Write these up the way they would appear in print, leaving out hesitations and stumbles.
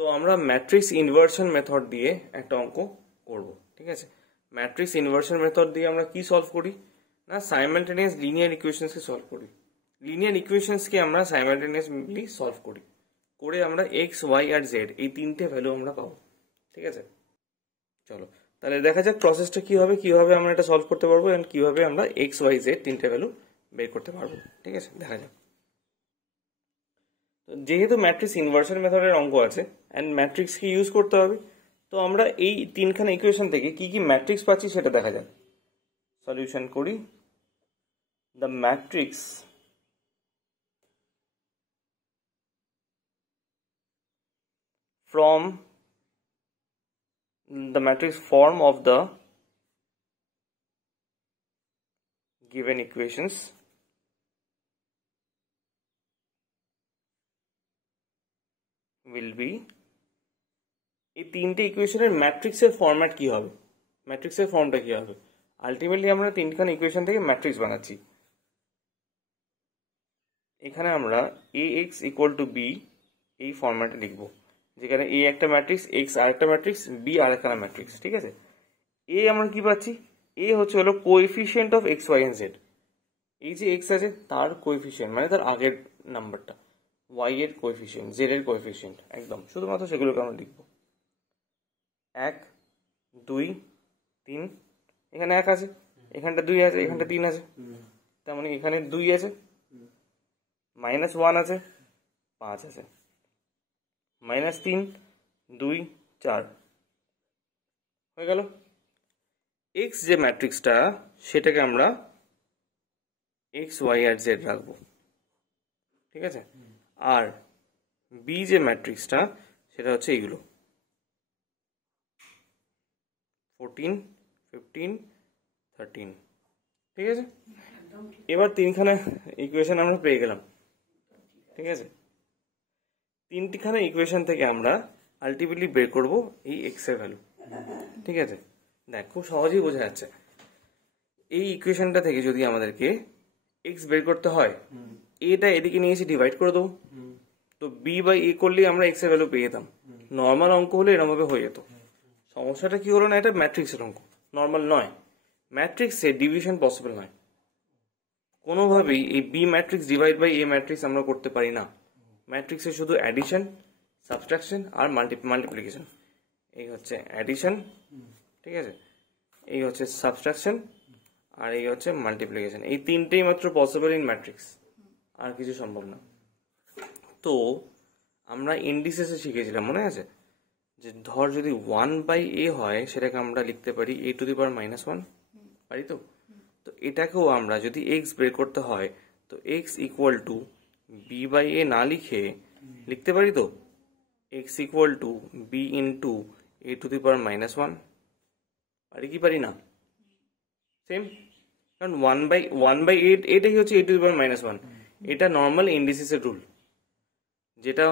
So আমরা matrix inversion method দিয়ে একটা অঙ্ক করব, ঠিক আছে। ম্যাট্রিক্স ইনভার্সন মেথড দিয়ে আমরা কি সলভ করি না, সাইমালটেনিয়াস লিনিয়ার ইকুয়েশনসকে সলভ করি। লিনিয়ার ইকুয়েশনসকে আমরা সাইমালটেনিয়াসলি সলভ করি, করে আমরা এক্স ওয়াই আর জেড এই তিনটে ভ্যালু আমরা পাবো, ঠিক আছে। চলো তাহলে দেখা যাক প্রসেসটা কি হবে, কিভাবে আমরা এটা সলভ করতে পারবো এন্ড কিভাবে আমরা এক্স ওয়াই জেড তিনটে ভ্যালু বের করতে পারবো, ঠিক আছে। দেখা যাক। যেহেতু ম্যাট্রিক্স ইনভার্সন মেথডের অঙ্ক আছে এন্ড ম্যাট্রিক্স কি ইউজ করতে হবে, তো আমরা এই তিনখানা ইকুয়েশন থেকে কি কি ম্যাট্রিক্স পাচ্ছি সেটা দেখা যাক। সলিউশন করি। The matrix from the matrix form of the given equations will be, এই তিনটে ইকুয়েশনের ম্যাট্রিক্সের ফরম্যাট কি হবে, ম্যাট্রিক্সের ফর্মটা কি হবে। আলটিমেটলি আমরা তিনখানা ইকুয়েশন থেকে ম্যাট্রিক্স বানাচ্ছি। এখানে আমরা ax equal to b এই ফরম্যাটে লিখবো, যেখানে a একটা ম্যাট্রিক্স, x আরেকটা ম্যাট্রিক্স, b আরেকটা ম্যাট্রিক্স, ঠিক আছে। a আমরা কি পাচ্ছি, a হলো coefficient of x y and z। এই যে x আছে তার কোএফিসিয়েন্ট মানে তার আগের নাম্বারটা, y এর কোএফিসিয়েন্ট, z এর কোএফিসিয়েন্ট, একদম শুধুমাত্র সেগুলোকে আমরা লিখবো। 1 2 3, এখানে 1 আছে, এখানটা 2 আছে, এখানটা 3 আছে, তার মানে এখানে 2 আছে, -1 আছে, 5 আছে, -3 2 4 হয়ে গেল। x যে ম্যাট্রিক্সটা সেটাকে আমরা x y আর z রাখবো, ঠিক আছে। আর b যে ম্যাট্রিক্সটা সেটা হচ্ছে এইগুলো 14 15 13, ঠিক আছে। এবার তিনখানা ইকুয়েশন আমরা পেয়ে গেলাম, ঠিক আছে। তিনটিখানা ইকুয়েশন থেকে আমরা আলটিমেটলি বের করব এই এক্স এর ভ্যালু, ঠিক আছে। দেখ খুব সহজেই বোঝা যাচ্ছে। এই ইকুয়েশনটা থেকে যদি আমাদেরকে এক্স বের করতে হয়, এটা এদিকে নিয়ে এসে ডিভাইড করে দেবো, তো বি বাই এ করলে আমরা এক্স এর ভ্যালু পেয়ে যেতাম। নর্মাল অঙ্ক হলে এরকম ভাবে হয়ে যেত। সমস্যাটা কি হলো না, এটা ম্যাট্রিক্সের অঙ্ক, নর্মাল নয়। ম্যাট্রিক্সে ডিভিশন পসিবল নয় কোনোভাবেই। এই B matrix divide by A matrix আমরা করতে পারি না। ম্যাট্রিক্সে শুধু অ্যাডিশন, সাবট্রাকশন আর মাল্টিপ্লিকেশন। এই হচ্ছে অ্যাডিশন, ঠিক আছে, এই হচ্ছে সাবট্রাকশন আর এই হচ্ছে মাল্টিপ্লিকেশন। এই তিনটেই মাত্র পসিবল ইন ম্যাট্রিক্স, আর কিছু সম্ভব না। তো আমরা ইন্ডিসেসে শিখেছিলাম মনে আছে, যে ধর যদি 1/a হয় সেটাকে আমরা লিখতে পারি a টু দি পাওয়ার -1, পারি তো। তো এটাকেও আমরা যদি x বের করতে হয় তো x ইকুয়াল টু b/a না লিখে লিখতে পারি তো x equal to b into a to the power -1, পারি কি পারি না? সেম, কারণ 1/8 এটাই হচ্ছে a টু দি পাওয়ার -1। এটা নর্মাল ইন্ডিসেসের রুল, যেটা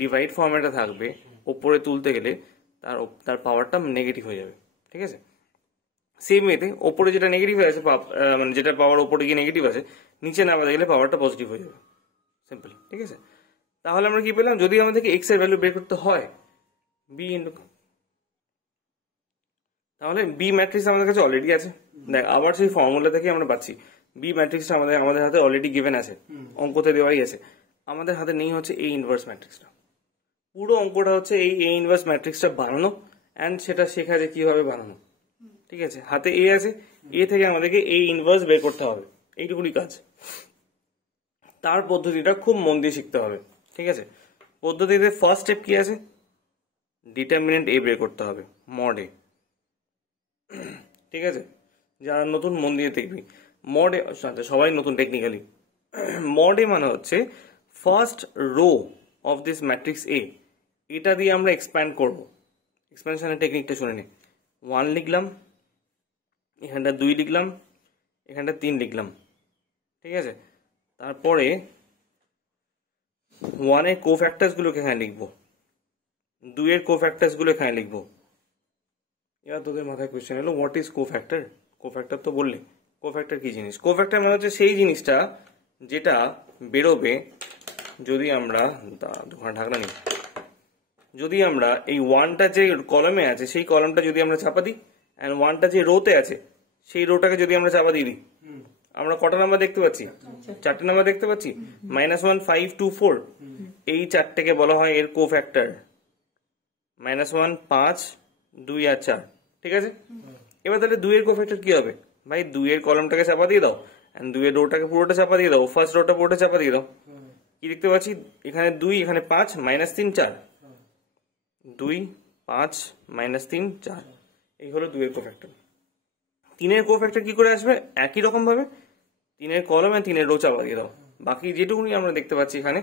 ডিভাইড ফর্মেটে থাকবে ওপরে তুলতে গেলে তার পাওয়ারটা নেগেটিভ হয়ে যাবে, ঠিক আছে। সেম ওয়েতে ওপরে যেটা নেগেটিভ আছে, মানে যেটা পাওয়ার ওপরে গিয়ে নেগেটিভ আছে, নিচে নামাতে গেলে পাওয়ারটা পজিটিভ হয়ে যাবে, সিম্পল, ঠিক আছে। তাহলে আমরা কি পেলাম, যদি আমাদেরকে এক্স এর ভ্যালু বের করতে হয় বি ইন্টু, তাহলে বি ম্যাট্রিক্স আমাদের কাছে অলরেডি আছে। দেখ আবার সেই ফর্মুলা থেকে আমরা পাচ্ছি বি ম্যাট্রিক্সটা আমাদের হাতে অলরেডি গিভেন আছে, অঙ্কতে দেওয়াই আছে। আমাদের হাতে নেই হচ্ছে এই ইনভার্স ম্যাট্রিক্সটা। পুরো অঙ্কটা হচ্ছে এই ইনভার্স ম্যাট্রিক্সটা বানানো অ্যান্ড সেটা শেখা যে কিভাবে বানানো, ঠিক আছে। হাতে এ আছে, এ থেকে আমাদেরকে এই ইনভার্স বের করতে হবে, এইটুকুনি কাজ। তার পদ্ধতিটা খুব মন দিয়ে শিখতে হবে, ঠিক আছে। পদ্ধতিতে ফার্স্ট স্টেপ কি আছে, ডিটারমিনেন্ট এ বের করতে হবে, মড এ, ঠিক আছে। যারা নতুন মন দিয়ে দেখবি, মড এ সবাই নতুন টেকনিক্যালি। মড এ মানে হচ্ছে first row of this matrix A, এটা দিয়ে আমরা এক্সপ্যান্ড করব। এক্সপ্যানশনের টেকনিকটা শুনে নে। 1 লিখলাম, এখানটা 2 লিখলাম, এখানটা 3 লিখলাম, ঠিক আছে। তারপরে 1 এর কোফ্যাক্টরস গুলোকে এখানে লিখবো, 2 এর কোফ্যাক্টরস গুলো এখানে লিখবো। এবার তোদের মাথায় কোয়েশ্চেন হলো, হোয়াট ইজ কোফ্যাক্টর? কোফ্যাক্টর তো বললে, কোফ্যাক্টর কি জিনিস? কোফ্যাক্টর মানে হচ্ছে সেই জিনিসটা যেটা বেরোবে যদি আমরা, দোকানে ঢাকনা নিই, যদি আমরা এই 1টা যে কলামে আছে সেই কলামটা যদি আমরা চাপা দিই, অ্যান্ড 1টা যে রোতে আছে সেই রোটাকে যদি আমরা চাপা দিয়ে দিই, আমরা কটা নাম্বার দেখতে পাচ্ছি? 4টে নাম্বার দেখতে পাচ্ছি। -1, 5, 2, 4, এই 4টেকে বলা হয় এর কোফ্যাক্টর। -1, 5, 2 আর 4, ঠিক আছে। এবার তাহলে 2 এর কোফ্যাক্টর কি হবে? ভাই 2 এর কলামটাকে চাপা দিয়ে দাও, এন্ড 2 এর রোটাকে পুরোটা চাপা দিয়ে দাও, ফার্স্ট রোটা পুরোটা চাপা দিয়ে দাও। কি দেখতে পাচ্ছি? এখানে 2, এখানে 5, -3, 4, 2, 5, -3, 4, এই হলো 2 এর কোফ্যাক্টর। 3 এর কোফ্যাক্টর কি করে আসবে? একই রকম ভাবে 3 এর কলাম আর 3 এর রো চাপা দিয়ে দাও। বাকি যেটুকুনি আমরা দেখতে পাচ্ছি এখানে,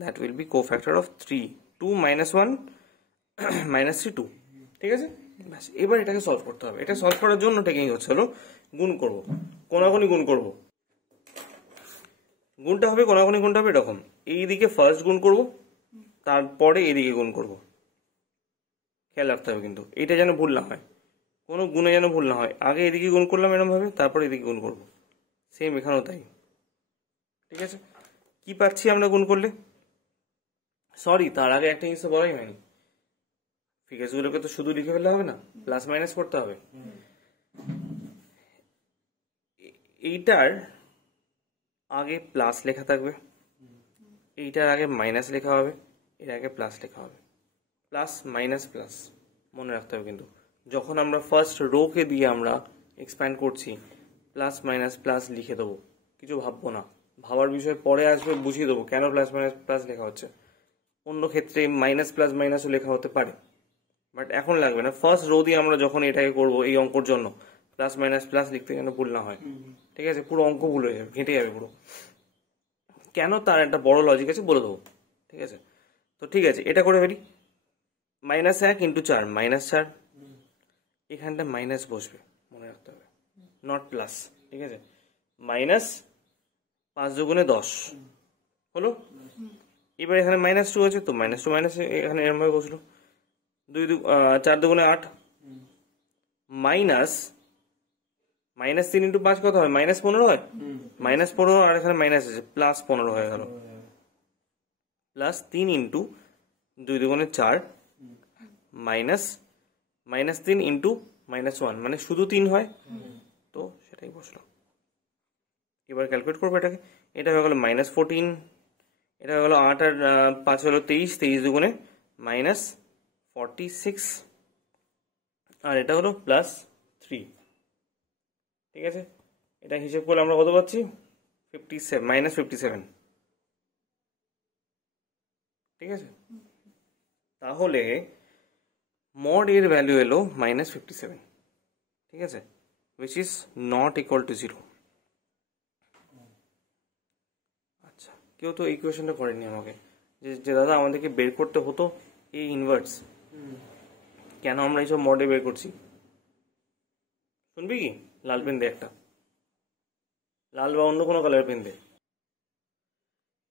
that will be cofactor of 3, 2, -1, -3, 2, ঠিক আছে। ব্যাস, এবার এটাকে সলভ করতে হবে। এটা সলভ করার জন্য টেকনিক হচ্ছে হলো গুণ করব, কোনাকুনি গুণ করব। গুণটা হবে কোনাকুনি গুণটা হবে এরকম, এইদিকে ফার্স্ট গুণ করব, তারপরে এদিকে গুণ করব। খেয়াল রাখতে হবে কিন্তু এটা যেন ভুল না হয়, কোনো গুণে যেন ভুল না হয়। আগে এদিকে গুণ করলাম এরকম ভাবে, তারপরে এদিকে গুণ করব। সেম এখানেও তাই, ঠিক আছে। কি পাচ্ছি আমরা গুণ করলে? সরি, তার আগে একটা জিনিস বলাই হয়নি, ফিগারসগুলোকে তো শুধু লিখে ফেললে হবে না, প্লাস মাইনাস করতে হবে। এইটার আগে প্লাস লেখা থাকবে, এইটার আগে মাইনাস লেখা হবে, এর আগে প্লাস লেখা হবে। প্লাস মাইনাস প্লাস মনে রাখতে হবে কিন্তু যখন আমরা ফার্স্ট রোকে দিয়ে আমরা এক্সপ্যান্ড করছি, প্লাস মাইনাস প্লাস লিখে দেবো, কিছু ভাববো না। ভাবার বিষয় পরে আসবে, বুঝিয়ে দেবো কেন প্লাস মাইনাস প্লাস লেখা হচ্ছে। অন্য ক্ষেত্রে মাইনাস প্লাস মাইনাসও লেখা হতে পারে, বাট এখন লাগবে না। ফার্স্ট রো দিয়ে আমরা যখন এটাকে করবো এই অঙ্কর জন্য, প্লাস মাইনাস প্লাস লিখতে যেন ভুল না হয়, ঠিক আছে। পুরো অঙ্ক ভুল হয়ে যাবে, ঘেঁটে যাবে পুরো। কেন, তার একটা বড় লজিক আছে, বলে দেবো, ঠিক আছে। তো ঠিক আছে, এটা করে ফেলি। -1 × 4, -4, এখানটা মাইনাস বসবে, মনে রাখতে হবে, নট প্লাস, ঠিক আছে। -5 × 10 হলো। এবার এখানে -2 আছে, তো -2 মাইনাস এখানে এরম ভাবে বসলো। 4 × 8, মাইনাস -3 × 5 কত হয়? -15 হয়। -15, আর এখানে মাইনাস আছে, +15 হয়ে গেল। +3 × 2 × 4, -3 × -1, মানে শুধু 3 হয়, তো সেটাই বসলো। এবার ক্যালকুলেট করবো এটাকে। এটা হয়ে গেল -14, এটা হয়ে গেল 8 আর 5 হলো 23, 23 দুগুণে -46, আর এটা হলো +3, ঠিক আছে। এটা হিসেব করলে আমরা কত পাচ্ছি? -57, ঠিক আছে। তাহলে মড এর ভ্যালু এলো -57, ঠিক আছে, which is not equal to 0। আচ্ছা, কেউ তো এই কোয়েশনটা করেনি আমাকে, যে দাদা আমাদেরকে বের করতে হতো এ ইনভার্স, কেন আমরা এইসব মডে বের করছি? শুনবি কি? লাল পেন দে একটা, লাল বা অন্য কোনো কালার পেন দে।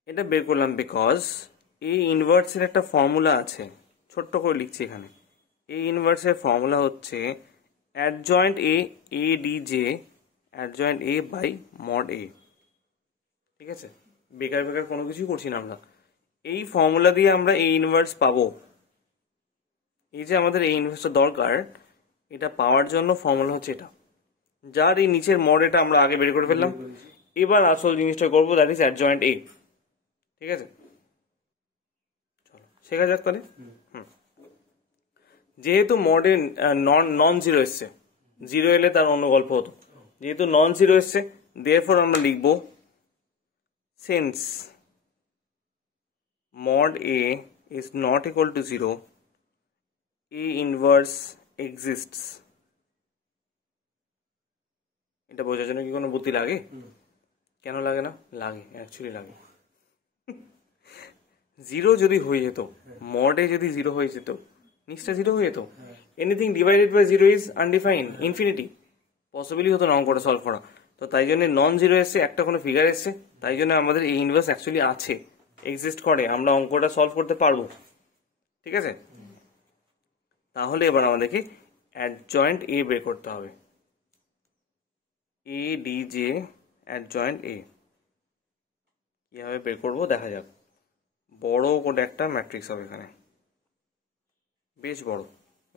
এটা বের করলাম বিকজ এই ইনভার্সের একটা ফর্মুলা আছে, ছোট্ট করে লিখছি এখানে। এই ইনভার্সের ফর্মুলা হচ্ছে adjoint A D J adjoint A by mod A, ঠিক আছে। বেকার বেকার কোনো কিছুই করছি না আমরা। এই ফর্মুলা দিয়ে আমরা এই ইনভার্স পাবো। এই যে আমাদের এই ইনভার্সটা দরকার, এটা পাওয়ার জন্য ফর্মুলা হচ্ছে এটা, যার এই নিচের মড এটা আমরা আগে বের করে ফেললাম। এবার আসল জিনিসটা করবো, দ্যাট ইজ অ্যাডজয়েন্ট এ, ঠিক আছে। চলো শেখা যাক তাহলে। যেহেতু মডে নন জিরো এসছে, জিরো এলে তার অন্য গল্প হতো, যেহেতু নন জিরো এসছে, দেয়ারফর আমরা লিখবো since mod a is not equal to 0, a inverse exists। এটা বোঝার জন্য কি কোনো বুদ্ধি লাগে? কেন লাগে না? লাগে, অ্যাকচুয়ালি লাগে। জিরো যদি হয়ে যেত, মডে যদি জিরো হয়ে যেত, নিচটা জিরো হয়ে যেত, anything divided by zero is undefined, infinity, পসিবলই হতো না অঙ্কটা সলভ করা। তো তাই জন্য নন জিরো এসছে, একটা কোনো ফিগার এসছে, তাই জন্য আমাদের এই ইনভার্স অ্যাকচুয়ালি আছে, এক্সিস্ট করে, আমরা অঙ্কটা সলভ করতে পারবো, ঠিক আছে। তাহলে এবার আমাদেরকে অ্যাডজয়েন্ট এ বের করতে হবে, এ ডি জে অ্যাডজয়েন্ট এ। কিভাবে বের করবো দেখা যাক। বড় করে একটা ম্যাট্রিক্স হবে এখানে, বেশ বড়,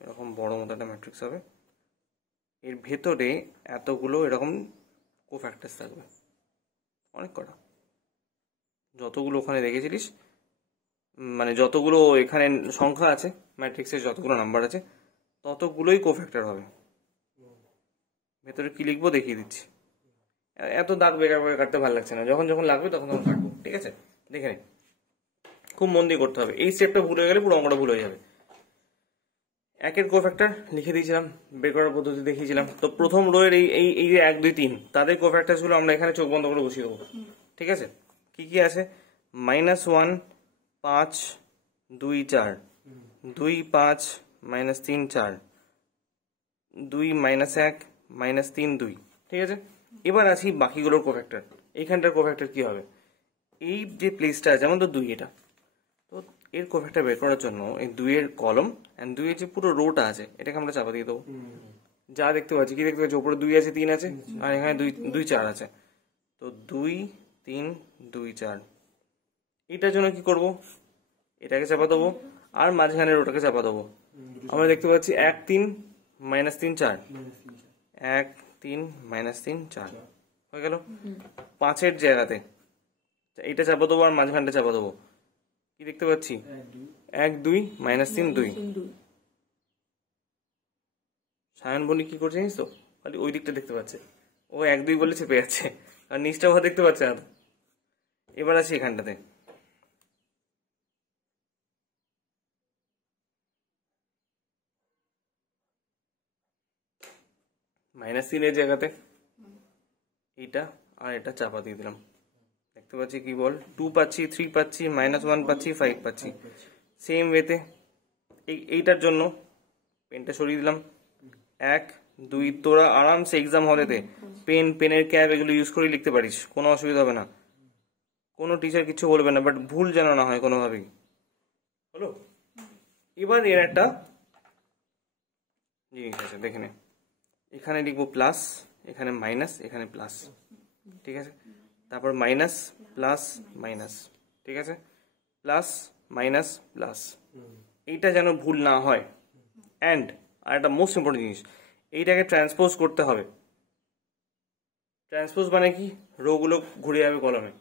এরকম বড় মতো একটা ম্যাট্রিক্স হবে। এর ভেতরে এতগুলো এরকম কোফ্যাক্টরস থাকবে, অনেক কটা, যতগুলো ওখানে দেখেছিলিস, মানে যতগুলো এখানে সংখ্যা আছে ম্যাট্রিক্সের, যতগুলো নাম্বার আছে ততগুলোই কোফ্যাক্টর হবে। ভেতরে কি লিখবো দেখিয়ে দিচ্ছি। এত দাগ বেকার করে কাটতে ভালো লাগছে না, যখন যখন লাগবে তখন তখন কাটবো, ঠিক আছে? দেখে নে, খুব মন দিয়ে করতে হবে। এই স্টেপটা ভুল হয়ে গেলে পুরো অঙ্কটা ভুল হয়ে যাবে। একের কোফ্যাক্টর লিখে দিয়েছিলাম, বের করার পদ্ধতি দেখিয়েছিলাম। তো প্রথম রো এর এই যে 1 2 3 তাদের কোফ্যাক্টরস গুলো আমরা এখানে চোখ বন্ধ করে বসিয়ে দেবো, ঠিক আছে? কি কি আছে? -1 5 2 4, 2 5 -3 4, 2 -1 -3 2, ঠিক আছে? এবার আসি বাকিগুলোর কোফ্যাক্টর। এইখানটার কোফ্যাক্টর কি হবে? এই যে প্লেসটা আছে, যেমন তো 2 এটা, তো এর কোফ্যাক্টর বের করার জন্য এই 2 এর কলম এন্ড 2 এর যে পুরো রোটা আছে এটাকে আমরা চাপা দিয়ে দেবো। যা দেখতে পাচ্ছি, কি দেখতে পাচ্ছি? উপরে 2 আছে, 3 আছে, আর এখানে 2 4 আছে। তো 2 3 2 4। এটার জন্য কি করব? এটাকে চাপা দেবো আর মাঝখানে রোটাকে চাপা দেবো। আমরা দেখতে পাচ্ছি 1 3 -3 4, 1 3 -3 4 হয়ে গেল। 5 জায়গাতে এটা চাপা দেবো আর মাঝখানটা চাপা দেবো। কি দেখতে পাচ্ছি? 1 2 -3 2। সায়ন বলি কি করছে জানিস তো? খালি ওই দিকটা দেখতে পাচ্ছে, ও 1 2 বলে চেপে যাচ্ছে, আর নিচটা ভাবে দেখতে পাচ্ছে না। এবার আছে এখানটাতে, -3 এর জায়গাতে এটা আর এটা চাপা দিয়ে দিলাম। দেখতে পাচ্ছি কি বল? 2 পাচ্ছি, 3 পাচ্ছি, -1 পাচ্ছি, 5 পাচ্ছি। সেম ওয়েতে এইটার জন্য পেনটা সরিয়ে দিলাম। 1 2, তোরা আরামসে এক্সাম হলেতে পেনের ক্যাপ এগুলো ইউজ করে লিখতে পারিস, কোনো অসুবিধা হবে না, কোনো টিচার কিছু বলবে না, বাট ভুল যেন না হয় কোনোভাবেই, হলো? এবার এর একটা জিনিস আছে, দেখে নে। এখানে লিখবো প্লাস, এখানে মাইনাস, এখানে প্লাস, ঠিক আছে? তারপর মাইনাস প্লাস মাইনাস, ঠিক আছে? প্লাস মাইনাস প্লাস, এইটা যেন ভুল না হয়। অ্যান্ড আর একটা মোস্ট ইম্পর্টেন্ট জিনিস, এইটাকে ট্রান্সপোজ করতে হবে। ট্রান্সপোজ মানে কি? রো গুলো ঘুরে যাবে কলমে,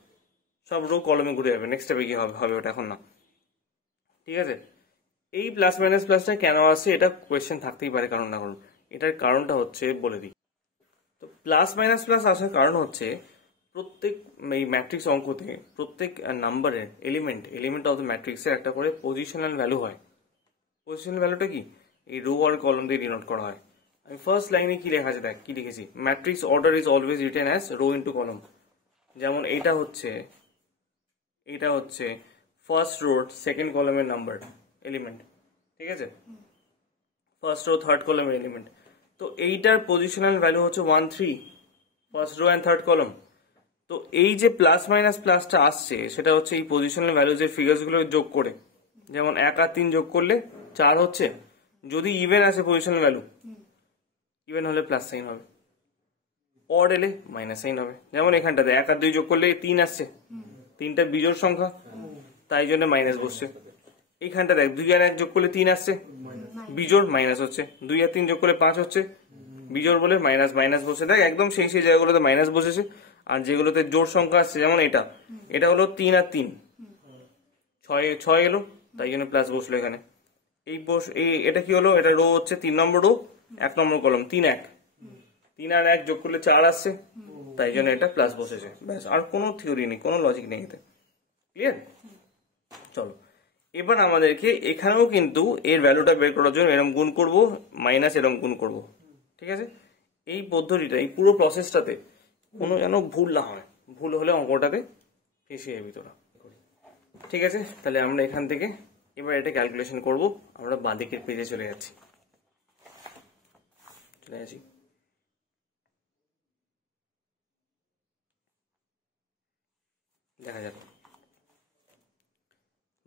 সব রো কলমে ঘুরে যাবে। নেক্সট স্টেপে কি হবে ওটা এখন না, ঠিক আছে? এই প্লাস মাইনাস প্লাসটা কেন আসে এটা কোয়েশ্চেন থাকতেই পারে কারণ না কারণ। এটার কারণটা হচ্ছে বলে দিই। তো প্লাস মাইনাস প্লাস আসার কারণ হচ্ছে প্রত্যেক এই ম্যাট্রিক্স অঙ্কতে প্রত্যেক নাম্বারের এলিমেন্ট অফ দ্য ম্যাট্রিক্সের একটা করে পজিশনাল ভ্যালু হয়। পজিশনাল ভ্যালুটা কি? এই রো আর কলম দিয়ে ডিনোট করা হয়। আমি ফার্স্ট লাইনে কি লেখা আছে দেখ, কি লিখেছি? Matrix order is always written as row into column. যেমন এইটা হচ্ছে ফার্স্ট রোর সেকেন্ড কলমের নাম্বার এলিমেন্ট, ঠিক আছে? ফার্স্ট রো থার্ড কলমের এলিমেন্ট। তো এইটার পজিশনাল ভ্যালু হচ্ছে 1 3, ফার্স্ট রো অ্যান্ড থার্ড কলম। তো এই যে প্লাস মাইনাস প্লাসটা আসছে সেটা হচ্ছে এই পজিশনাল ভ্যালু যে ফিগার্স গুলো যোগ করে, যেমন 1 আর 3 যোগ করলে 4 হচ্ছে। যদি ইভেন আসে পজিশনাল ভ্যালু, ইভেন হলে প্লাস সাইন হবে, অড এলে মাইনাস সাইন হবে। যেমন এখানটাতে 1 আর 2 যোগ করলে 3 আসছে, 3টা বিজোড় সংখ্যা, তাই জন্য মাইনাস বসছে। এইখানটা দেখ 2 আর 1 যোগ করলে 3 আসছে, বিজোড়, মাইনাস হচ্ছে। 2 আর 3 যোগ করলে 5 হচ্ছে, বিজোড় বলে মাইনাস মাইনাস বসে। দেখ একদম সেই জায়গাগুলোতে মাইনাস বসেছে। আর যেগুলোতে জোড় সংখ্যা আসছে, যেমন এটা হলো 3 আর 3, 6 এলো, তাই জন্য প্লাস বসলো এখানে। এটা কি হলো? এটা রো হচ্ছে 3 নম্বর রো 1 নম্বর কলম, 3 1, 3 আর 1 যোগ করলে 4 আসছে, তাই জন্য এটা প্লাস বসেছে। ব্যাস, আর কোনো থিওরি নেই, কোনো লজিক নেই এতে। ক্লিয়ার? চলো এবার আমাদেরকে এখানেও কিন্তু এর ভ্যালুটা বের করার জন্য এরকম গুণ করব, মাইনাস এরকম গুণ করব, ঠিক আছে? এই পদ্ধতিটা, এই পুরো প্রসেসটাতে কোনো যেন ভুল না হয়, ভুল হলে অঙ্কটাতে ফেসে যাবি তোরা, ঠিক আছে? তাহলে আমরা এখান থেকে এবার এটা ক্যালকুলেশন করব। আমরা বাঁদিকের পেজে চলে যাচ্ছি, দেখা যাক।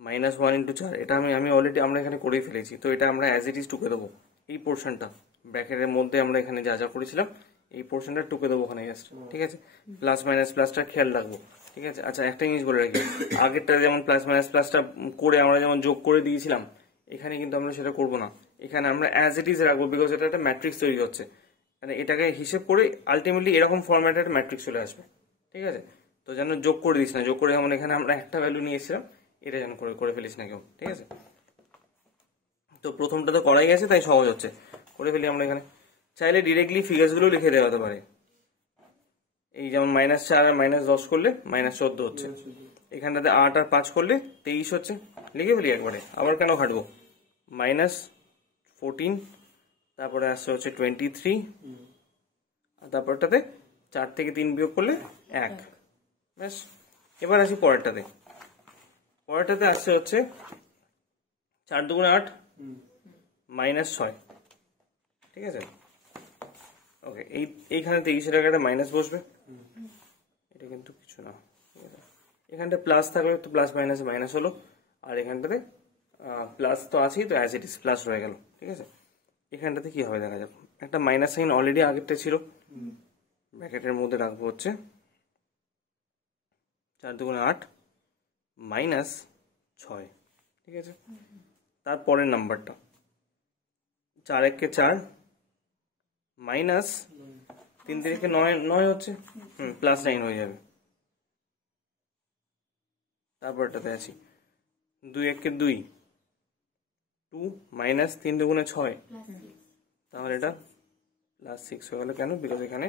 -1 × 4, এটা আমি অলরেডি আমরা এখানে করেই ফেলেছি। তো এটা আমরা অ্যাজ ইট ইজ টুকে দেবো। এই পোর্শনটা ব্র্যাকেটের মধ্যে আমরা এখানে যা যা করেছিলাম এই পোর্শনটা টুকে দেবো ওখানে জাস্ট, ঠিক আছে? প্লাস মাইনাস প্লাসটা খেয়াল রাখবো, ঠিক আছে? আচ্ছা, একটা জিনিস বলে রাখি, আগেরটা যেমন প্লাস মাইনাস প্লাসটা করে আমরা যেমন যোগ করে দিয়েছিলাম, এখানে কিন্তু আমরা সেটা করব না, এখানে আমরা অ্যাজ ইট ইজ রাখবো, বিকজ এটা একটা ম্যাট্রিক্স তৈরি হচ্ছে, মানে এটাকে হিসেব করে আলটিমেটলি এরকম ফরম্যাটে একটা ম্যাট্রিক্স চলে আসবে। ঠিক আছে, তো যেন যোগ করে দিস না, যোগ করে যেমন এখানে আমরা একটা ভ্যালু নিয়েছিলাম, এটা যেন করে ফেলিস না কেউ। ঠিক আছে, তো প্রথমটা তো করাই গেছে তাই সহজ হচ্ছে, করে ফেলি আমরা এখানে। চাইলে ডিরেক্টলি ফিগার্সগুলো লিখে দেওয়া হতে পারে, এই যেমন -4 আর -10 করলে -14 হচ্ছে, এখানটাতে 8 আর 5 করলে 23 হচ্ছে, লিখে ফেলি একবারে, আবার কেন খাটবো। -14, তারপরে আসছে হচ্ছে 23, আর তারপরটাতে 4 থেকে 3 বিয়োগ করলে 1, ব্যাস। এবার আসি পরেরটাতে, পরেরটাতে আসছে হচ্ছে 4 2 8 -6। ঠিক আছে, ওকে, এইখানে 23 টাকা একটা মাইনাস বসবে, এটা কিন্তু কিছু না, এখানটা প্লাস থাকলে তো প্লাস মাইনাসে মাইনাস হলো, আর এখানটাতে প্লাস তো আছেই, তো অ্যাজ ইট ইজ প্লাস রয়ে গেল। ঠিক আছে, এখানটাতে কি হবে দেখা যাক, একটা মাইনাস সাইন অলরেডি আগেরটা ছিল, ব্র্যাকেটের মধ্যে রাখবো হচ্ছে 4 2 8 -6। ঠিক আছে, তারপরের নাম্বারটা 4 1 4 মাইনাস 3 3 9 হচ্ছে, +9 হয়ে যাবে। তারপরটাতে আছি 2 1 2 2 মাইনাস 3 2 6, তাহলে এটা +6 হয়ে গেল। কেন? বিকজ এখানে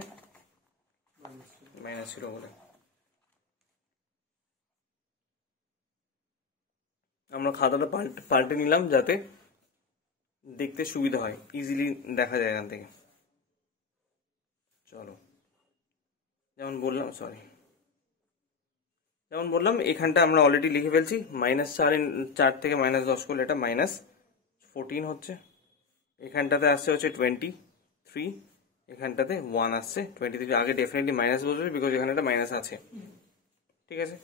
মাইনাস ছিল বলে। আমরা খাতাটা পাল্টে নিলাম যাতে দেখতে সুবিধা হয়, ইজিলি দেখা যায় এখান থেকে। চলো, যেমন বললাম এখানটা আমরা অলরেডি লিখে ফেলছি, -4 থেকে -10 করলে এটা -14 হচ্ছে, এখানটাতে আসছে হচ্ছে 23, এখানটাতে 1 আসছে, 23 আগে ডেফিনেটলি মাইনাস বসবে বিকজ এখানে একটা মাইনাস আছে। ঠিক আছে,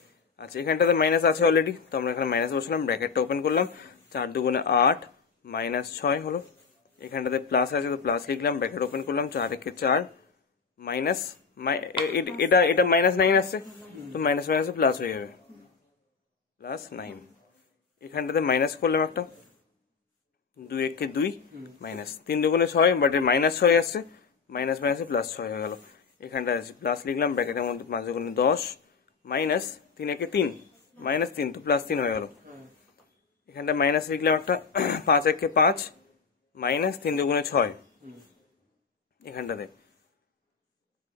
আচ্ছা এখানটাতে মাইনাস আছে অলরেডি, তো আমরা এখানে মাইনাস বসলাম, ব্র্যাকেটটা ওপেন করলাম, 4 2 8 -6 হলো, এখানটাতে প্লাস আছে তো প্লাস লিখলাম, ব্র্যাকেট ওপেন করলাম, 4 1 4 মাইনাস, এটা -9 আসছে, তো মাইনাস মাইনাসে প্লাস হয়ে যাবে, +9। এখানটাতে মাইনাস করলাম একটা, 2 1 2 মাইনাস 3 2 6, বাট এর -6 আসছে, মাইনাস মাইনাসে +6 হয়ে গেল। এখানটা আছে প্লাস লিখলাম, ব্র্যাকেটের মধ্যে 5 2 10 মাইনাস 3 1 3 -3, তো +3 হয়ে গেল। এখানটা মাইনাস লিখলাম একটা, 5 1 5 মাইনাস 3 2 6, এখানটাতে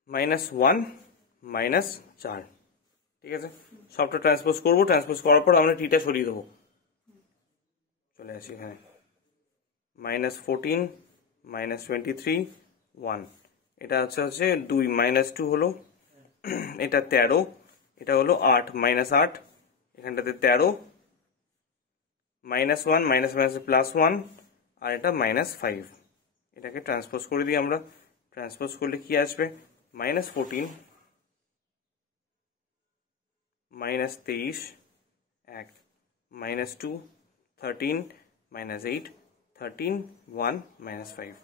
-1 -4। ঠিক আছে, সবটা ট্রান্সপোজ করবো, ট্রান্সপোজ করার পর আমরা টিটা সরিয়ে দেবো। চলে আসি এখানে, -14 -23 1, এটা হচ্ছে 2 -2 হলো, এটা 13, এটা হলো 8 -8, এখানটাতে 13 -1 মাইনাস মাইনাসে +1, আর এটা -5। এটাকে ট্রান্সপোজ করে দিই আমরা, ট্রান্সপোজ করলে কি আসবে, -14 -23 1 -2 13 -8 13 1 -5।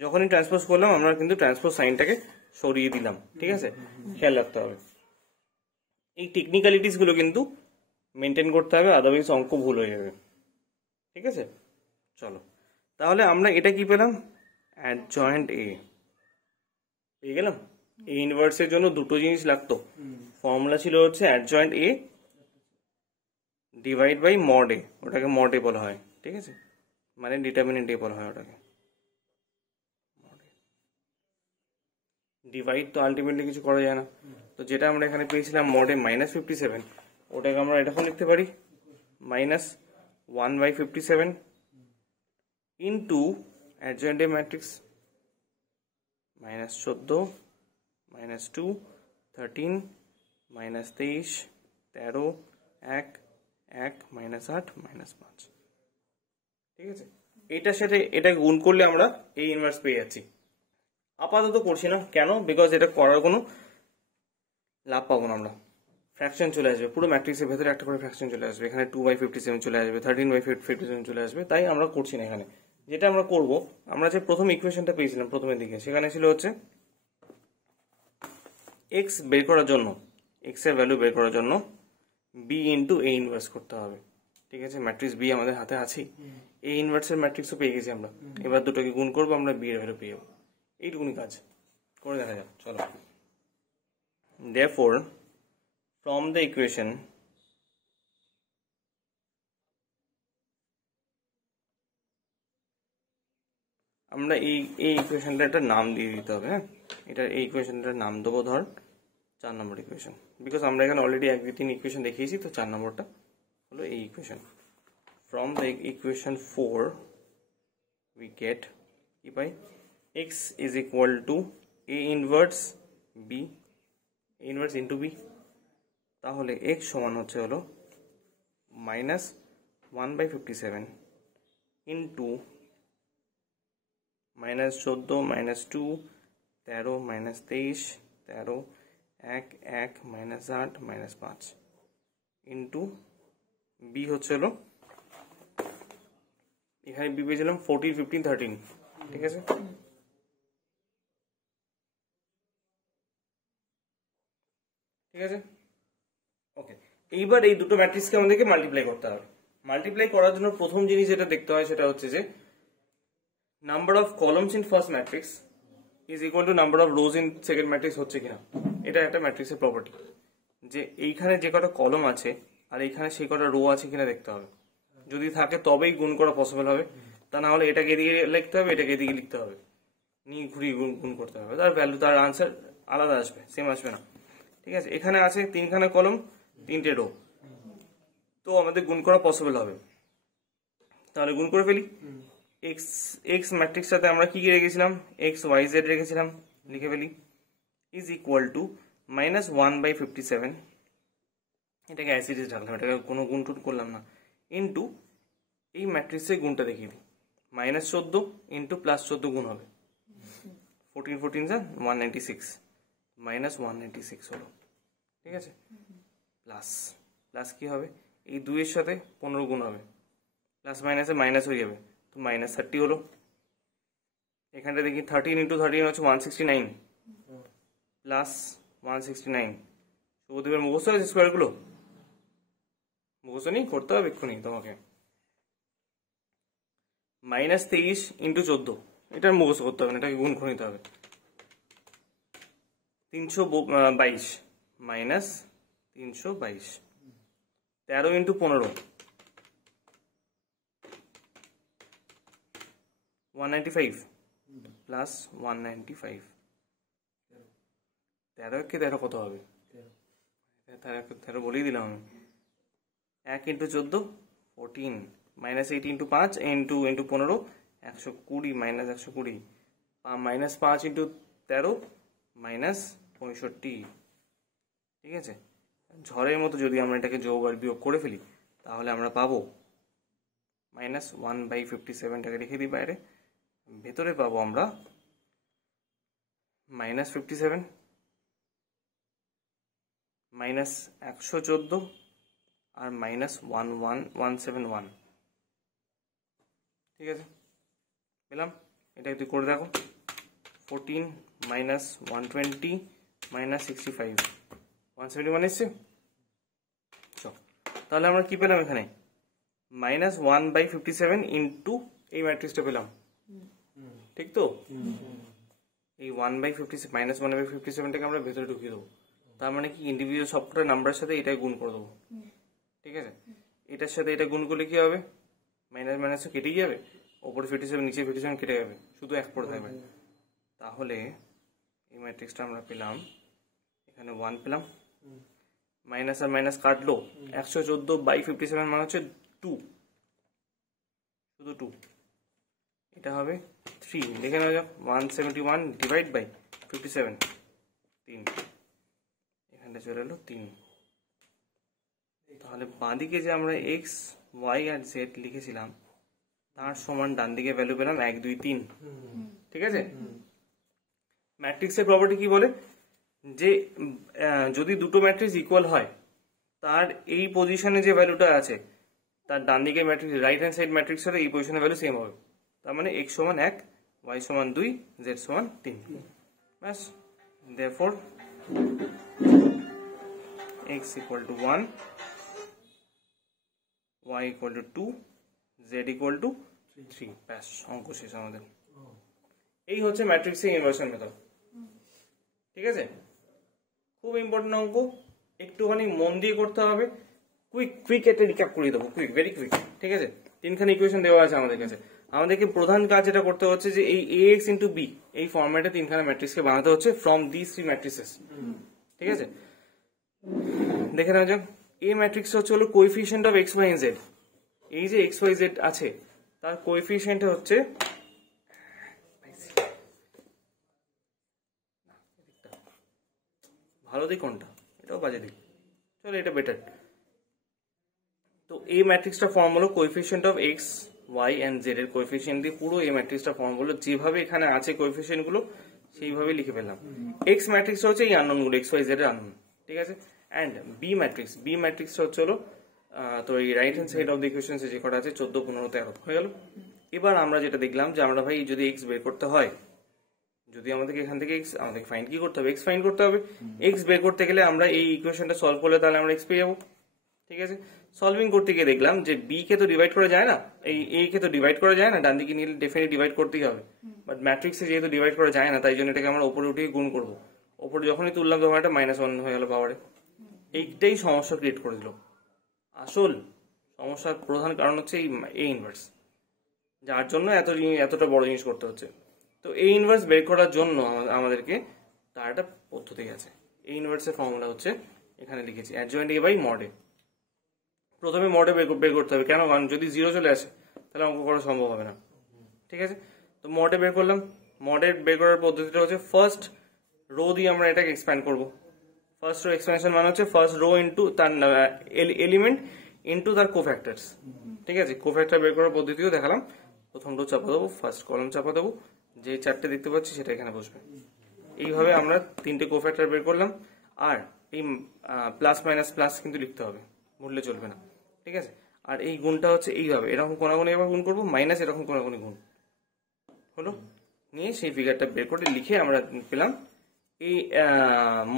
যখনই ট্রান্সপোজ করলাম আমরা কিন্তু ট্রান্সপোজ সাইনটাকে সরিয়ে দিলাম। ঠিক আছে, খেয়াল রাখতে হবে, এই টেকনিক্যালিটিস গুলো কিন্তু মেনটেন করতে হবে, আদারওয়াইজ অঙ্ক ভুল হয়ে যাবে। ঠিক আছে, চলো তাহলে আমরা এটা কি পেলাম, অ্যাডজয়েন্ট এ পেয়ে গেলাম। এ ইনভার্সের জন্য দুটো জিনিস লাগতো, ফর্মুলা ছিল হচ্ছে adjoint A divide by mod A, ওটাকে মড এ বলা হয়। ঠিক আছে, মানে ডিটারমিনেন্ট এ বলা হয় ওটাকে, ডিভাইড তো আলটিমেটলি কিছু করা যায় না, তো যেটা আমরা এখানে পেয়েছিলাম মডে -57, ওটাকে আমরা এরকম লিখতে পারি -1/57 ইন্টু অ্যাডজয়েন্ট এ ম্যাট্রিক্স -14 -2 13 -23 13 1 1 -8 -5। ঠিক আছে, এটার সাথে এটা গুণ করলে আমরা এই ইনভার্স পেয়ে যাচ্ছি। আপাতত করছি না, কেন? বিকজ এটা করার কোনো লাভ পাবো না আমরা, ফ্র্যাকশন চলে আসবে, পুরো ম্যাট্রিক্সের ভেতরে একটা করে ফ্র্যাকশন চলে আসবে, এখানে 2/57 চলে আসবে, 13/57 চলে আসবে, তাই আমরা করছি না এখানে। যেটা আমরা করব, আমরা যে প্রথম ইকুয়েশনটা পেয়েছিলাম প্রথমের দিকে, সেখানে ছিল হচ্ছে এক্স বের করার জন্য, এক্স এর ভ্যালু বের করার জন্য বি ইন্টু এ ইনভার্স করতে হবে। ঠিক আছে, ম্যাট্রিক্স বি আমাদের হাতে আছে, এ ইনভার্সের ম্যাট্রিক্সও পেয়ে গেছি আমরা। এবার দুটোকে গুণ করবো, আমরা বি এর ভ্যালু পেয়ে যাবো। এইটুকুনি কাজ করে দেখা যাক, চলো। Therefore, from the equation আমরা এই ইকুয়েশনটা একটা নাম দিয়ে দিতে হবে। হ্যাঁ, এটা এই ইকুয়েশনটার নাম দেবো ধর 4 নম্বর ইকুয়েশন, বিকজ আমরা এখানে অলরেডি 1 2 3 ইকুয়েশন দেখিয়েছি, তো 4 নম্বরটা হলো এই equation. From the equation 4 we get কি পাই, x is equal to a inverse b, a inverse into b, তাহলে x সমান হচ্ছে হলো -1/57 ইন্টু -14 -2 13 -23 13 1 1 -8 -5 ইন্টু b হচ্ছে হলো, এখানে বি পেয়েছিলাম 14 15 13, ঠিক আছে। ঠিক আছে, ওকে। এইবার এই দুটো ম্যাট্রিক্সকে আমাদেরকে মাল্টিপ্লাই করতে হবে। মাল্টিপ্লাই করার জন্য প্রথম জিনিস যেটা দেখতে হয় সেটা হচ্ছে যে number of columns in first matrix is equal two number of rose in second matrix হচ্ছে কিনা। এটা একটা ম্যাট্রিক্সের প্রপার্টি, যে এইখানে যে কটা কলম আছে আর এইখানে সেই কটা রো আছে কিনা দেখতে হবে। যদি থাকে তবেই গুণ করা পসিবল হবে, তা না হলে এটাকে এদিকে লিখতে হবে, এটাকে এদিকে লিখতে হবে, নিয়ে ঘুরিয়ে গুণ করতে হবে, তার ভ্যালু তার আনসার আলাদা আসবে, সেম আসবে না। ঠিক আছে, এখানে আছে 3খানা কলম 3টে রো, তো আমাদের গুণ করা পসিবল হবে। তাহলে গুণ করে ফেলি। এক্স ম্যাট্রিক্সটাতে আমরা কি রেখেছিলাম, এক্স ওয়াই জেড রেখেছিলাম, লিখে ফেলি ইজ ইকুয়াল টু -1/57, এটাকে অ্যাসিডে ঢাললাম, এটাকে কোনো গুণ টুন করলাম না, ইন্টু এই ম্যাট্রিক্সের গুণটা দেখিয়ে দিই, -14 ইন্টু +14 গুণ হবে 14 14 যা 196, -196 হলো। ঠিক আছে, প্লাস প্লাস কি হবে, এই 2 এর সাথে 15 গুণ হবে, প্লাস মাইনাসে মাইনাস হয়ে যাবে, তো -30 হলো। এখানটা দেখি 13 ইন্টু 13 হচ্ছে 169 প্লাস 169। শুভদেবের মুখস্থ আছে স্কোয়ারগুলো? মুখস্থ নেই, করতে হবে এক্ষুনি তোমাকে। -23 ইন্টু 14, এটার মুখস্থ করতে হবে না, এটাকে গুণ করে নিতে হবে। 322 মাইনাস 322, 13 ইন্টু 15 195 প্লাস 195, 13 কে 13 কত হবে, 13 বলেই দিলাম আমি। 1 ইন্টু 14 14, -8 ইন্টু 5 ইন্টু 15 120 -120, -5 ইন্টু 13 -65। ঠিক আছে, ঝড়ের মতো যদি আমরা এটাকে যোগ আর বিয়োগ করে ফেলি তাহলে আমরা পাবো -1/57, টাকে রেখে দিই বাইরে, ভেতরে পাবো আমরা -57 -114 আর -11171। ঠিক আছে, পেলাম। এটা তুই করে দেখো, 14 -120 -65 171 এসছে। তাহলে আমরা কি পেলাম এখানে, -1/57 ইন্টু এই ম্যাট্রিক্সটা পেলাম, ঠিক তো। এই -1/57টাকে আমরা ভেতরে ঢুকিয়ে দেবো, তার মানে কি ইন্ডিভিজুয়াল সবকটা নাম্বারের সাথে এটাই গুণ করে দেবো। ঠিক আছে, এটার সাথে এটা গুণ করলে কি হবে, মাইনাস মাইনাস কেটেই যাবে, ওপরে 57 নিচে 57 কেটে যাবে, শুধু 1 পড়ে থাকবে। তাহলে এই ম্যাট্রিক্সটা আমরা পেলাম, এখানে 1 পেলাম, মাইনাস আর মাইনাস কাটলো, 114/57 মানে হচ্ছে 2, শুধু 2, এটা হবে 3, দেখে নেওয়া যাক 171 ডিভাইড বাই 57 3, এখানটা চলে এলো 3। তাহলে বাঁদিকে যে আমরা এক্স ওয়াই আর জেড লিখেছিলাম তার সমান ডান দিকে ভ্যালু পেলাম 1 2 3। ঠিক আছে, ম্যাট্রিক্সের প্রপার্টি কি বলে, যে যদি দুটো ম্যাট্রিক্স ইকুয়াল হয় তার এই পজিশনে যে ভ্যালুটা আছে তার ডান দিকে matrix, right hand side matrix এর এই পজিশনের ভ্যালু সেম হবে। তার মানে x সমান 1, y সমান 2, z সমান 3, ব্যাস। therefore x equal to 1, y equal to 2, z equal to 3। ব্যাস, অঙ্ক শেষ আমাদের। এই হচ্ছে ম্যাট্রিক্সের ইনভার্সন মেথড। ঠিক আছে, খুব ইম্পর্টেন্ট অঙ্ক, একটুখানি মন দিয়ে করতে হবে। কুইক একটা রিক্যাপ করিয়ে দেবো, কুইক, ভেরি কুইক। ঠিক আছে, তিনখানি ইকুয়েশন দেওয়া আছে আমাদের কাছে। আমাদেরকে প্রধান কাজ যেটা করতে হচ্ছে যে এই ax ইন্টু বি এই ফর্ম্যাটে তিনখানা ম্যাট্রিক্সকে বানাতে হচ্ছে ফ্রম দিস থ্রি ম্যাট্রিক্সেস। ঠিক আছে, দেখে নেওয়া যাক। এ ম্যাট্রিক্স হচ্ছে হলো coefficient of X Y Z. এই যে এক্স ওয়াই জেড আছে তার কোএফিশিয়েন্ট হচ্ছে ভালো দিক কোনটা, এটাও বাজে দিক, চলো এটা বেটার। তো এই ম্যাট্রিক্সটা ফর্ম হলো coefficient of X Y and Z এর কোএফিশিয়েন্ট দিয়ে পুরো এই ম্যাট্রিক্সটা ফর্ম হলো। যেভাবে এখানে আছে কোএফিশিয়েন্ট গুলো সেইভাবে লিখে ফেললাম। এক্স ম্যাট্রিক্সটা হচ্ছে এই আননোন গুলো, এক্স ওয়াই জেড এর আননোন। ঠিক আছে, অ্যান্ড বি ম্যাট্রিক্সটা হচ্ছে হলো তো এই right hand side of the equation যে কটা আছে 14, 15, 13 হয়ে গেল। এবার আমরা যেটা দেখলাম যে আমরা ভাই যদি এক্স বের করতে হয়, যদি আমাদেরকে এখান থেকে এক্স আমাদেরকে ফাইন্ড কি করতে হবে, এক্স ফাইন্ড করতে হবে। এক্স বের করতে গেলে আমরা এই ইকুয়েশনটা সলভ করলে তাহলে আমরা এক্স পেয়ে যাবো। ঠিক আছে, সলভিং করতে গিয়ে দেখলাম যে বি কে তো ডিভাইড করা যায় না, এই এ কে তো ডিভাইড করা যায় না, ডান দিকে নিলে ডেফিনেটলি ডিভাইড করতেই হবে। বাট ম্যাট্রিক্সে যেহেতু ডিভাইড করা যায় না তাই জন্য এটাকে আমরা উপরে উঠিয়ে গুণ করবো। ওপরে যখনই তুললাম তখন একটা -1 হয়ে গেল পাওয়ারে। এইটাই সমস্যা ক্রিয়েট করে দিল। আসল সমস্যার প্রধান কারণ হচ্ছে এই এ ইনভার্স, যার জন্য এতটা বড় জিনিস করতে হচ্ছে। তো এই ইনভার্স বের করার জন্য আমাদেরকে তার একটা পদ্ধতি আছে। এই ইনভার্সের ফর্মুলা হচ্ছে এখানে লিখেছি, adjoint A by mod A. প্রথমে মডে বের করতে হবে, কেন? কারণ যদি 0 চলে আসে তাহলে অঙ্ক করা সম্ভব হবে না। ঠিক আছে, তো মডে বের করলাম। মডে বের করার পদ্ধতিটা হচ্ছে ফার্স্ট রো দিয়ে আমরা এটাকে এক্সপ্যান্ড করব। ফার্স্ট রো এক্সপ্যানশন মানে হচ্ছে ফার্স্ট রো ইন্টু তার এলিমেন্ট ইন্টু তার কোফ্যাক্টরস। ঠিক আছে, কোফ্যাক্টর বের করার পদ্ধতিও দেখালাম। প্রথম রো চাপা দেবো, ফার্স্ট কলাম চাপা দেবো, যে চারটে দেখতে পাচ্ছি সেটা এখানে বসবে। এইভাবে আমরা তিনটে কোফ্যাক্টর বের করলাম। আর এই প্লাস মাইনাস প্লাস কিন্তু লিখতে হবে, ভুললে চলবে না। ঠিক আছে, আর এই গুণটা হচ্ছে এইভাবে, এরকম কোনাগুনি এবার গুণ করবো, মাইনাস এরকম কোনাগুনি গুণ হলো। নিয়ে সেই ফিগারটা বের করে লিখে আমরা পেলাম এই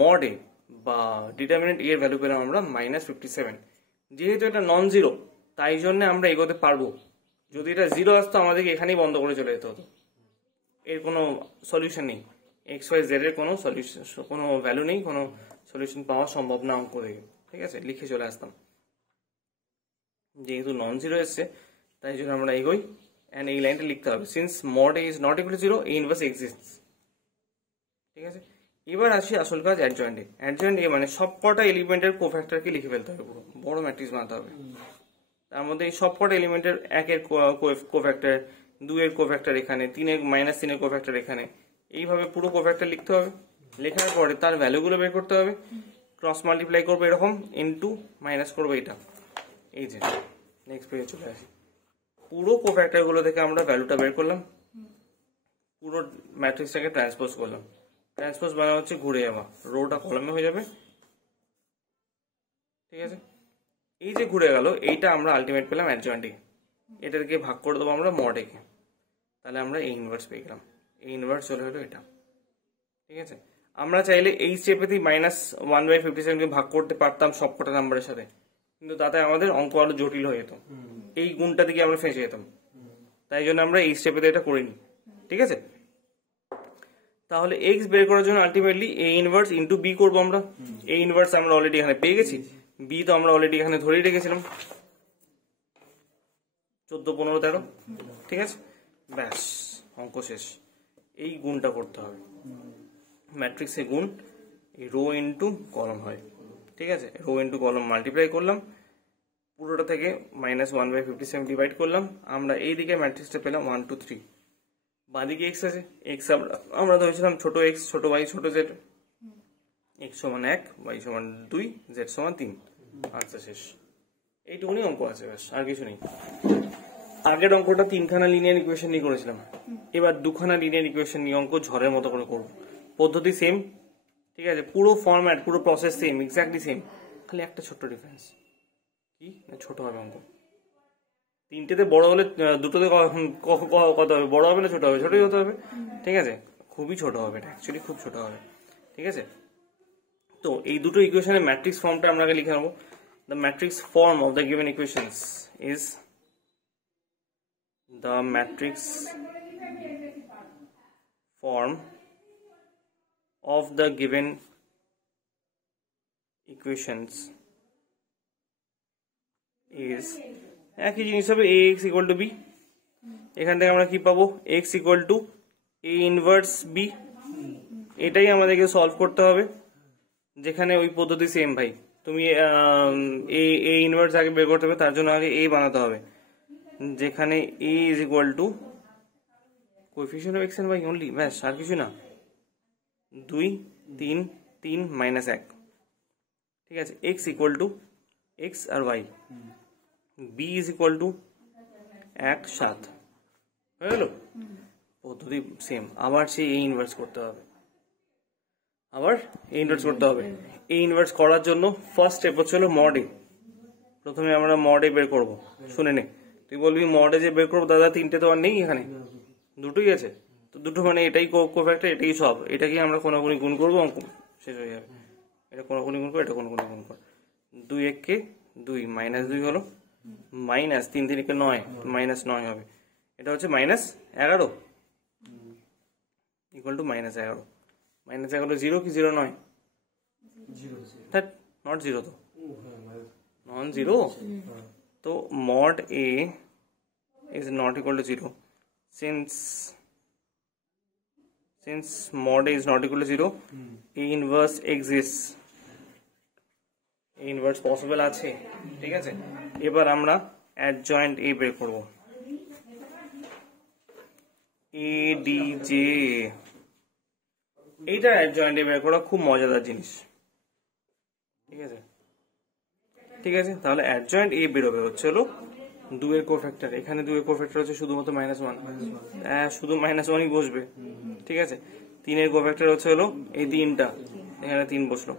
মডে বা ডিটারমিনেন্ট এর ভ্যালু পেলাম আমরা -57। যেহেতু এটা নন জিরো তাই জন্য আমরা এগোতে পারবো। যদি এটা 0 আসতো আমাদেরকে এখানেই বন্ধ করে চলে যেতে হতো। এর কোনো সলিউশন নেই, এক্স ওয়াই জেড এর কোনো সলিউশন, কোনো ভ্যালু নেই, কোনো সলিউশন পাওয়া সম্ভব না অঙ্ক দেখে। ঠিক আছে, লিখে চলে আসতাম। যেহেতু নন জিরো এসছে তাই জন্য আমরা এগোই, এন্ড এই লাইনটা লিখতে হবে, since mod A is not equal to 0 A inverse exists. ঠিক আছে, এবার আসি আসল কাজ, অ্যাডজয়েন্ট এ। অ্যাডজয়েন্ট এ মানে সবকটা এলিমেন্টের কোফ্যাক্টরকে লিখে ফেলতে হবে, পুরো বড় ম্যাট্রিক্স বানাতে হবে। তার মধ্যে এই সবকটা এলিমেন্টের 1 এর কোফ্যাক্টর, 2 এর কোফ্যাক্টর এখানে, 3 এর -3 এর কোফ্যাক্টর এখানে, এইভাবে পুরো কোফ্যাক্টর লিখতে হবে। লেখার পরে তার ভ্যালুগুলো বের করতে হবে, ক্রস মাল্টিপ্লাই করবো এরকম, ইনটু মাইনাস করবো এটা। এই যে নেক্সট পেজে চলে আসি, পুরো কোফ্যাক্টর গুলো থেকে আমরা ভ্যালুটা বের করলাম, পুরো ম্যাট্রিক্সটাকে ট্রান্সপোজ করলাম। ট্রান্সপোজ মানে হচ্ছে ঘুরে যাওয়া, রোটা কলামে হয়ে যাবে। ঠিক আছে, এই যে ঘুরে গেল এইটা আমরা আলটিমেট পেলাম অ্যাডজয়েন্ট এ। এটাকে ভাগ করে দেবো আমরা মড এ কে, তাহলে আমরা এই ইনভার্স পেয়ে গেলাম। এই ইনভার্স চলে হলো এটা। ঠিক আছে, আমরা চাইলে এই স্টেপেতেই -1/57 কে ভাগ করতে পারতাম সবকটা নাম্বারের সাথে, কিন্তু তাতে আমাদের অঙ্ক আরো জটিল হয়ে যেত, এই গুণটা দিকে আমরা ফেঁসে যেতাম। তাই জন্য আমরা এই স্টেপেতে এটা করিনি। ঠিক আছে, তাহলে এক্স বের করার জন্য ultimately A inverse into B করবো আমরা। এ ইনভার্স আমরা অলরেডি এখানে পেয়ে গেছি, বি তো আমরা অলরেডি এখানে ধরেই রেখেছিলাম 14, 15, 13। ঠিক আছে, ব্যাস অঙ্ক শেষ। এই গুণটা করতে হবে, ম্যাট্রিক্সে গুণ এই রো ইন্টু কলম হয়। ঠিক আছে, রো ইন্টু কলম মাল্টিপ্লাই করলাম, পুরোটা থেকে -1/57 ডিভাইড করলাম। আমরা এই দিকে ম্যাট্রিক্সটা পেলাম 1, 2, 3। বাঁদিকে এক্স আছে, এক্স আমরা ধরেছিলাম ছোট এক্স, ছোট ওয়াই, ছোট জেড। এক্স সমান 1, ওয়াই সমান 2, জেড সমান 3। আনসার শেষ। এইটুকুনি অঙ্ক আছে, ব্যাস আর কিছু নেই। আগের অঙ্কটা 3খানা লিনিয়ার ইকুয়েশন নিয়ে করেছিলাম, এবার 2খানা লিনিয়ার ইকুয়েশন নিয়ে অঙ্ক ঝড়ের মতো করে করবো। পদ্ধতি সেম, ঠিক আছে, পুরো ফরম্যাট পুরো প্রসেস সেম, এক্স্যাক্টলি সেম, খালি একটা ছোট্ট ডিফারেন্স কি, ছোট হবে অঙ্ক। 3টেতে বড় হলে 2টোতে কত হবে, বড় হবে না ছোট হবে? ছোটই হতে হবে। ঠিক আছে, খুবই ছোট হবে, এটা অ্যাকচুয়ালি খুব ছোট হবে। ঠিক আছে, তো এই দুটো ইকুয়েশনের ম্যাট্রিক্স ফর্মটা আমরা আগে লিখে নেবো। The matrix form of the given equations is the matrix form of the given equations is একই জিনিস হবে ax equal to b, এখান থেকে আমরা কি পাবো x equal to a inverse b, এটাই আমাদেরকে সলভ করতে হবে, যেখানে ওই পদ্ধতি সেম ভাই, তুমি a ইনভার্স আগে বের করতে হবে, তার জন্য আগে a বানাতে হবে, যেখানে a is equal to coefficient of x and y only, ব্যাস আর কিছু না, 2 3 3 মাইনাস 1, ঠিক আছে, x ইকুয়াল টু x আর y, b is equal to 1 7, হয়ে গেল, পদ্ধতি সেম, আবার সেই a ইনভার্স করতে হবে, আবার a ইনভার্স করতে হবে, a ইনভার্স করার জন্য ফার্স্ট স্টেপ হচ্ছে হলো মড a, প্রথমে আমরা মড a বের করব, শুনে নে, তুই বলবি মড a যে বের করবো দাদা তিনটে তো আর নেই এখানে, দুটোই আছে, তো দুটো মানে এটাই কোফ্যাক্টর, এটাই সব, এটাকে আমরা কোনাকুনি গুণ করবো, অঙ্ক শেষ হয়ে যাবে, এটা কোনাকুনি গুণ করো, এটা কোনাকুনি গুণ করো, 2 1 কে 2 মাইনাস 2 হলো, মাইনাস 3 3 কে 9 মাইনাস 9 হবে, এটা হচ্ছে minus 11 equal to minus 11, minus 11 zero কি জিরো নয়, দ্যাট নট জিরো, তো নন জিরো, তো mod a is not equal to 0, since mod a is not equal to 0, a inverse exists, a inverse possible আছে, ঠিক আছে, এবার আমরা adjoint a বের করব, adj, এইটা adjoint a বের করা খুব মজাদার জিনিস, ঠিক আছে, ঠিক আছে, তাহলে adjoint a বেরোবে হচ্ছে হলো 2 এর কোফ্যাক্টর, এখানে 2 এর কোফ্যাক্টর হচ্ছে শুধুমাত্র -1, শুধু -1ই বসবে, ঠিক আছে, 3 এর কোফ্যাক্টর হচ্ছে হলো এই তিনটা, এখানে 3 বসলো,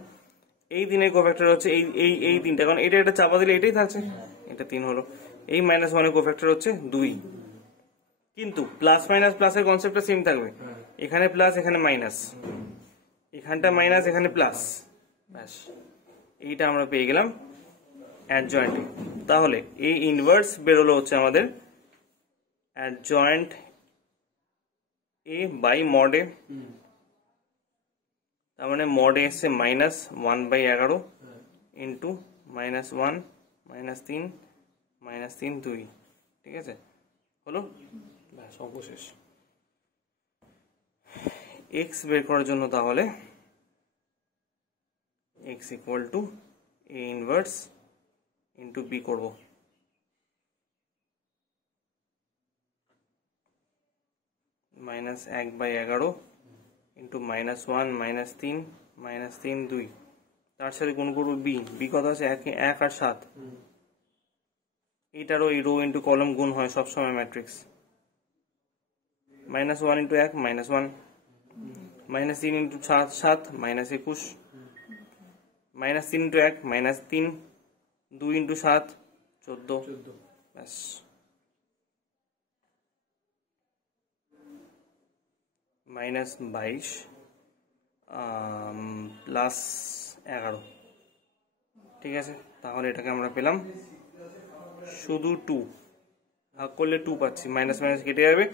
এই 3 এর কোফ্যাক্টর হচ্ছে এই এই এই তিনটা, কারণ এটা একটা চাপা দিলে এটাই থাকছে, এটা 3 হলো, এই -1 এর কোফ্যাক্টর হচ্ছে 2, কিন্তু প্লাস মাইনাস প্লাসের কনসেপ্টটা সেম থাকবে, এখানে প্লাস এখানে মাইনাস, এখানটা মাইনাস এখানে প্লাস, ব্যাস এইটা আমরা পেয়ে গেলাম adjoint a, তাহলে a ইনভার্স বেরোলো হচ্ছে আমাদের adjoint a by mod a, তার মানে মড a এসছে -1/11 ইন্টু -1 -3 -3 2, ঠিক আছে, হলো, ব্যাস অবশেষ x বের করার জন্য তাহলে x equal two a inverse into b করবো, -1/11 ইন্টু -1 -3 -3 2, তার সাথে গুণ করবো b, b কত আছে 1 আর 7, এইটারও এই রো ইন্টু কলম গুণ হয় সবসময় matrix, -1 into 1 -1, -3 into 7 -21, -3 into 1 -3, 2 into 7 14, ব্যাস -22 প্লাস 11, ঠিক আছে, তাহলে এটাকে আমরা পেলাম শুধু 2, ভাগ করলে 2 পাচ্ছি, মাইনাস মাইনাস কেটে যাবে,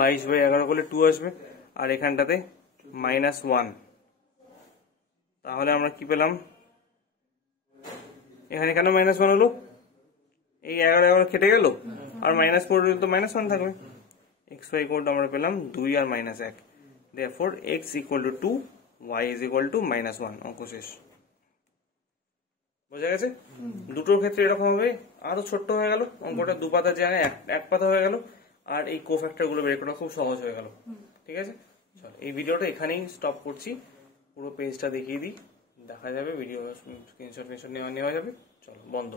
22/11 করলে 2 আসবে, আর এখানটাতে -1, তাহলে আমরা কি পেলাম, এখানে কেন -1 হলো, এই 11 কেটে গেল, আর -4 তো -1 থাকবে, xy ইকুয়াল টু আমরা পেলাম 2 আর -1, therefore x equal to 2, y is equal to -1, অঙ্ক শেষ, বোঝা গেছে, দুটোর ক্ষেত্রে এরকম হবে, আরো ছোট্ট হয়ে গেল অঙ্কটা, 2 পাতার জায়গায় 1 পাতা হয়ে গেল, আর এই কোফ্যাক্টর গুলো বের করা খুব সহজ হয়ে গেল, ঠিক আছে, চল এই ভিডিওটা এখানেই স্টপ করছি, পুরো পেজটা দেখিয়ে দিই, দেখা যাবে ভিডিও স্ক্রিনশট নেওয়া যাবে, চলো বন্ধ।